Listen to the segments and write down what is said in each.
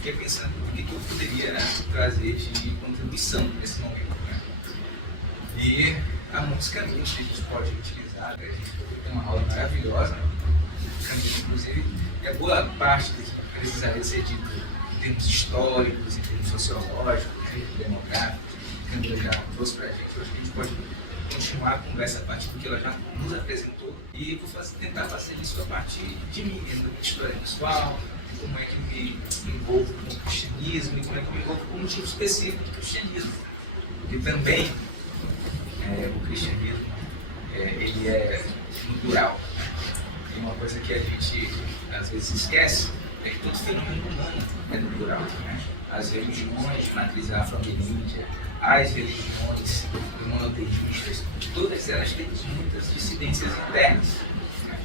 fiquei pensando o que eu poderia, né, trazer de contribuição nesse momento. Né? E há muitos caminhos que a gente pode utilizar, né? A gente tem uma aula maravilhosa, né? Inclusive, e boa parte do que precisaria ser dito em termos históricos, em termos sociológicos, em termos demográficos, que a Camila já trouxe para a gente. Eu acho que a gente pode continuar a conversa a partir do que ela já nos apresentou e vou tentar fazer isso a partir de mim mesmo, da minha história pessoal, como é que eu me envolvo com o cristianismo e como é que eu me envolvo com um tipo específico do cristianismo. Porque também o cristianismo ele é plural. E uma coisa que a gente às vezes esquece é que todo fenômeno humano é plural. Né? As religiões de matriz afro-ameríndia, as religiões monoteístas, todas elas têm muitas dissidências internas. Né?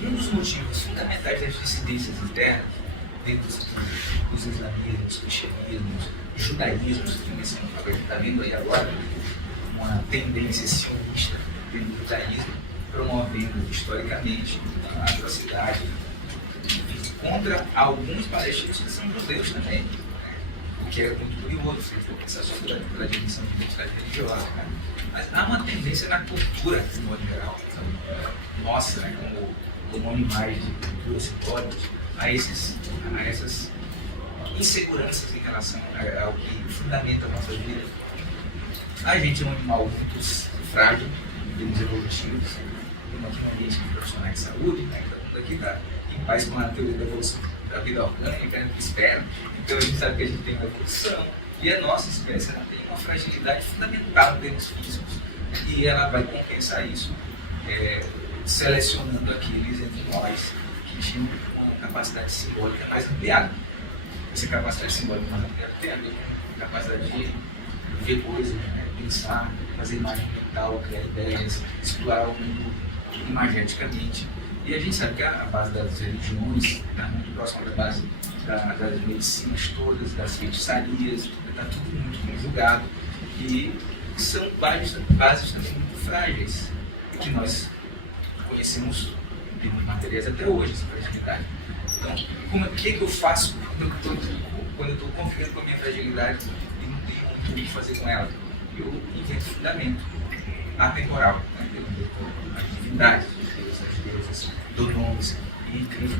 E um dos motivos fundamentais das dissidências internas, dentro dos islamismos, cristianismos, judaísmos, que a gente está vendo aí agora, uma tendência sionista dentro do judaísmo, promovendo historicamente a atrocidade contra alguns palestinos que são judeus também, o que é muito curioso, se for pensar só pela dimensão de identidade religiosa. Né? Mas há uma tendência na cultura, de modo geral, então, nossa, né, como animais de cultura simbólicas, a essas inseguranças em relação ao que fundamenta a nossa vida. A gente é um animal muito frágil, em termos evolutivos. Estamos aqui num ambiente de profissionais de saúde, né? Todo mundo aqui está em paz com a teoria da evolução da vida orgânica, né? Que espera. Então a gente sabe que a gente tem uma evolução e a nossa espécie ela tem uma fragilidade fundamental em termos físicos e ela vai compensar isso selecionando aqueles entre nós que tinham uma capacidade simbólica mais ampliada. Essa capacidade simbólica mais ampliada tem a ver com a capacidade de ver coisas, né? Pensar, fazer imagem mental, criar ideias, explorar o mundo imageticamente. E a gente sabe que a base das religiões está muito próxima da base das medicinas todas, das feitiçarias, está tudo muito conjugado. E são bases também muito frágeis, que nós conhecemos em termos materiais até hoje, essa fragilidade. Então, o que eu faço quando eu estou convivendo com a minha fragilidade e não tenho muito o que fazer com ela? Eu invento fundamento atemporal, né? A divindade de Deus, as deusas, dou nomes e crio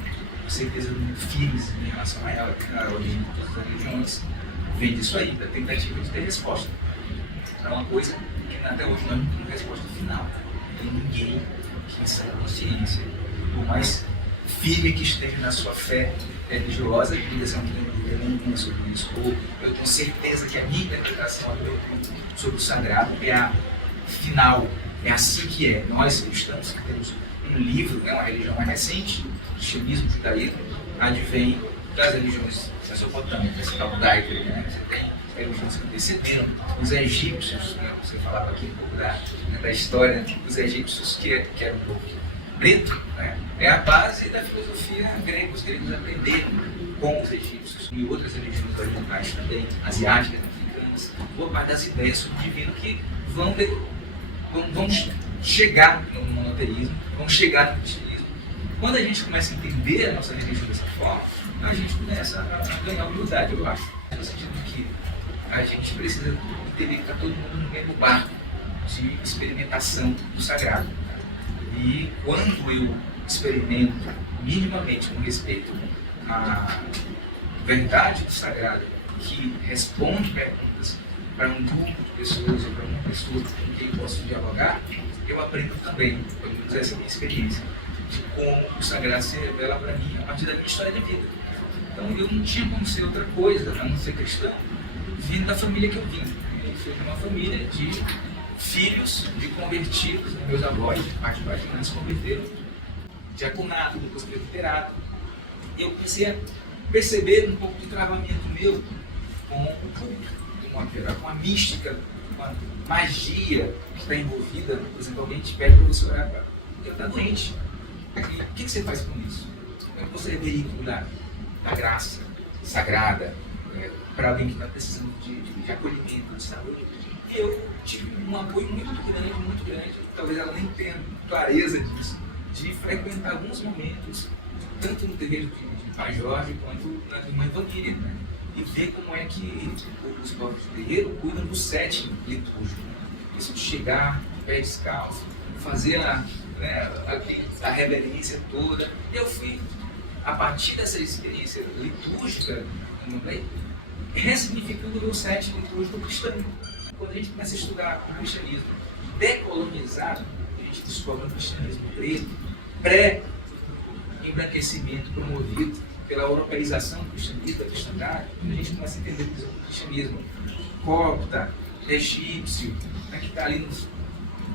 certeza muito firmes em relação a ela, a origem de todas as religiões vem disso aí, da tentativa de ter resposta. É uma coisa que até hoje nós não temos resposta final. Não tem ninguém que em sã consciência, por mais firme que esteja na sua fé religiosa, que diga assim, não tenho dúvida nenhuma sobre isso, ou eu tenho certeza que a minha interpretação sobre o sagrado é a final, é assim que é. Nós cristãos que temos um livro, uma religião mais recente, o cristianismo, o judaísmo, advém das religiões mesopotâmicas, judaica, né? Você tem religiões que antecederam os egípcios, né? Você falava aqui um pouco da história dos egípcios, que era um povo preto, né? É a base da filosofia grega. Os gregos aprenderam com os egípcios e outras religiões orientais também, asiáticas, africanas, boa parte das ideias sobre o divino que vão chegar no monoteísmo, vão chegar no cristianismo. Quando a gente começa a entender a nossa religião dessa forma, a gente começa a ganhar humildade, eu acho. No sentido que a gente precisa entender que está todo mundo no mesmo barco de experimentação do sagrado. E quando eu experimento minimamente com respeito à verdade do sagrado, que responde perguntas para um grupo de pessoas ou para uma pessoa com quem eu posso dialogar, eu aprendo também, pelo menos essa é a minha experiência, de como o sagrado se revela para mim a partir da minha história de vida. Então eu não tinha como ser outra coisa, a não ser cristão, vindo da família que eu vim. Eu fui de uma família de filhos de convertidos, meus avós, de parte de se converteram, diaconato, depois presbiterato. E eu comecei a perceber um pouco de travamento meu com o culto, com a mística, com a magia que está envolvida. Por exemplo, alguém te pede para você orar para porque está doente. E o que você faz com isso? Como é que você é veículo da graça sagrada para alguém que está precisando de acolhimento, de saúde? E eu tive um apoio muito grande, talvez ela nem tenha clareza disso, de frequentar alguns momentos tanto no terreiro de Pai Jorge quanto na Irmã Vanguília, né? E ver como é que os povos do terreiro cuidam do sétimo litúrgico. Isso de chegar, pé descalço, fazer a reverência toda. Eu fui, a partir dessa experiência litúrgica, ressignificando o meu sétimo litúrgico cristão. Quando a gente começa a estudar o cristianismo decolonizado, a gente descobre um cristianismo preto, pré-embranquecimento promovido pela europeização do cristianismo, da cristandade, a gente começa a entender o cristianismo copta, egípcio, que está ali no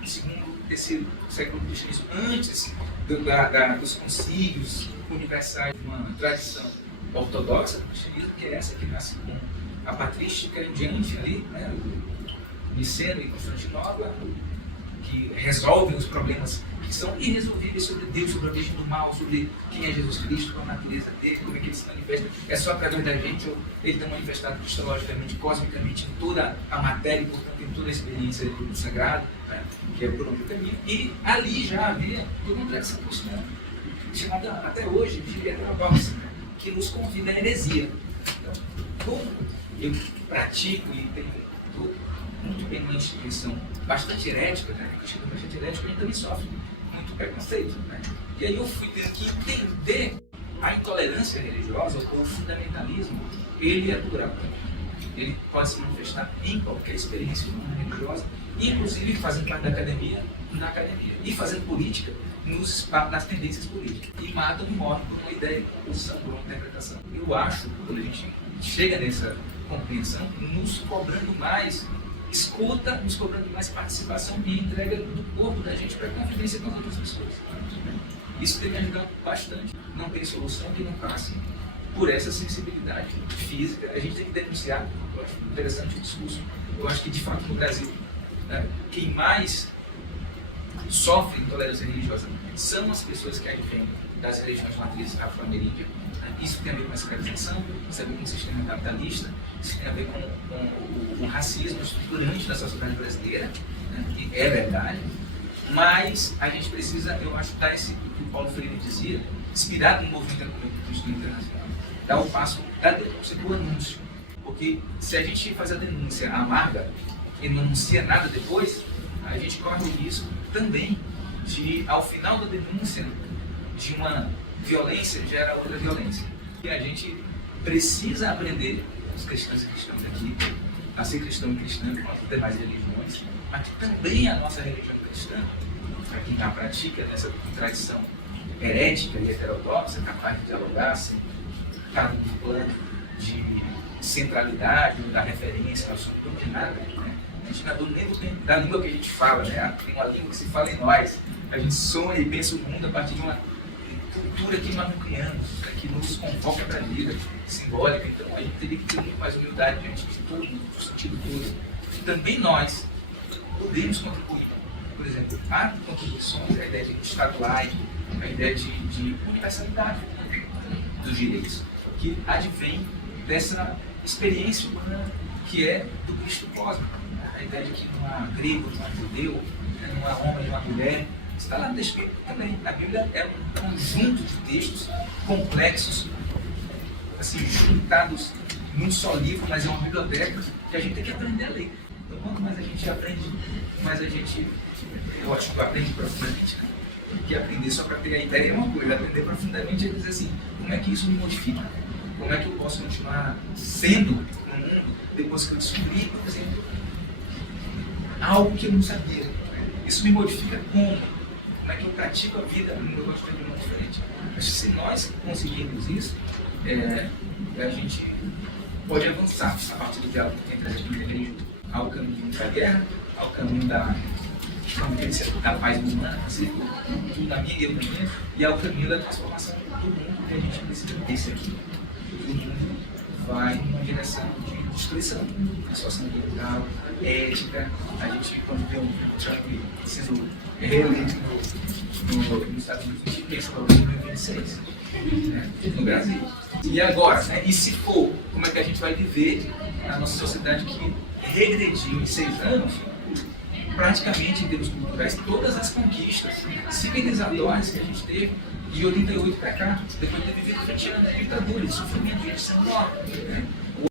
segundo, terceiro século do cristianismo, antes dos concílios universais, de uma tradição ortodoxa do cristianismo, que é essa que nasce com a patrística em diante ali, né, Niceno e Constantinopla, que resolvem os problemas que são irresolvíveis sobre Deus, sobre a origem do mal, sobre quem é Jesus Cristo, qual a natureza dele, como é que ele se manifesta. É só através da gente, ou ele está manifestado cristologicamente, cosmicamente, em toda a matéria e, portanto, em toda a experiência do sagrado, né, que é por onde o caminho. E ali já havia toda uma tradição cristã, chamada até hoje de heterodoxa, né, que nos convida à heresia. Então, como eu pratico e tenho muito bem uma instituição bastante herética, né? Bastante herética, a gente também sofre muito preconceito, né? E aí eu fui ter que entender a intolerância religiosa ou o fundamentalismo, ele é plural também. Ele pode se manifestar em qualquer experiência humana religiosa, inclusive fazendo parte da academia, na academia, e fazendo política nas tendências políticas. E matam e morrem por uma ideia, por uma posição, por uma interpretação. Eu acho, quando a gente chega nessa compreensão, nos cobrando mais escuta, nos cobrando mais participação e entrega do corpo da gente para a convivência com as outras pessoas. Isso tem me ajudado bastante. Não tem solução que não passe por essa sensibilidade física. A gente tem que denunciar. Eu acho interessante o discurso. Eu acho que, de fato, no Brasil, né, quem mais sofre intolerância religiosa são as pessoas que advêm das religiões matrizes afro-ameríndias. Isso tem a ver com a escravização, isso tem a ver com o sistema capitalista, isso tem a ver com o racismo estruturante da sociedade brasileira, né, que é verdade, mas a gente precisa, eu acho, dar esse que o Paulo Freire dizia, inspirado no movimento cristão internacional, dar o passo da denúncia do anúncio, porque se a gente faz a denúncia amarga e não anuncia nada depois, a gente corre o risco também de, ao final da denúncia de uma violência, gera outra violência. E a gente precisa aprender, os cristãos e cristãs aqui, a ser cristão e cristã com as demais religiões, mas que também a nossa religião cristã, para quem a pratica nessa tradição herética e heterodoxa, capaz de dialogar sem estar no plano de centralidade, ou da referência, absolutamente nada, né? A gente não é do mesmo tempo da língua que a gente fala, né? Tem uma língua que se fala em nós, a gente sonha e pensa o mundo a partir de uma cultura que nós criamos, né, que nos convoca para a vida simbólica. Então a gente teria que ter muito mais humildade diante de todo, no sentido todo. E também nós podemos contribuir. Por exemplo, há contribuições, a ideia de Estado laico, a ideia de universalidade dos direitos, que advém dessa experiência humana que é do Cristo cósmico. A ideia de que não há grego, não há judeu, não há homem, não há mulher. Está lá descrito também. A Bíblia é um conjunto de textos complexos, assim, juntados num só livro, mas é uma biblioteca que a gente tem que aprender a ler. Então, quanto mais a gente aprende, mais a gente, eu acho que aprende profundamente. Porque aprender só para ter a ideia é uma coisa, aprender profundamente é dizer assim, como é que isso me modifica? Como é que eu posso continuar sendo no mundo depois que eu descobri, por exemplo, algo que eu não sabia? Isso me modifica como? Como é que eu pratico a vida no meu gosto de um modo diferente? Mas se nós conseguirmos isso, a gente pode avançar a partir do diálogo entre as religiões ao caminho da guerra, ao caminho da paz humana, tudo da minha e eu também, e ao caminho da transformação do mundo que a gente precisa desse aqui. O mundo vai numa direção de destruição, situação ambiental, ética. A gente, quando vê um Trump sendo reeleito nos Estados Unidos, a gente pensa para o 2026, né, no Brasil. E agora, né, e se for, como é que a gente vai viver na nossa sociedade que regrediu em 6 anos praticamente, em termos culturais, todas as conquistas civilizatórias que a gente teve de 88 para cá, depois de ter vivido 20 anos de ditadura, de sofrimento, de gente sendo morta, né?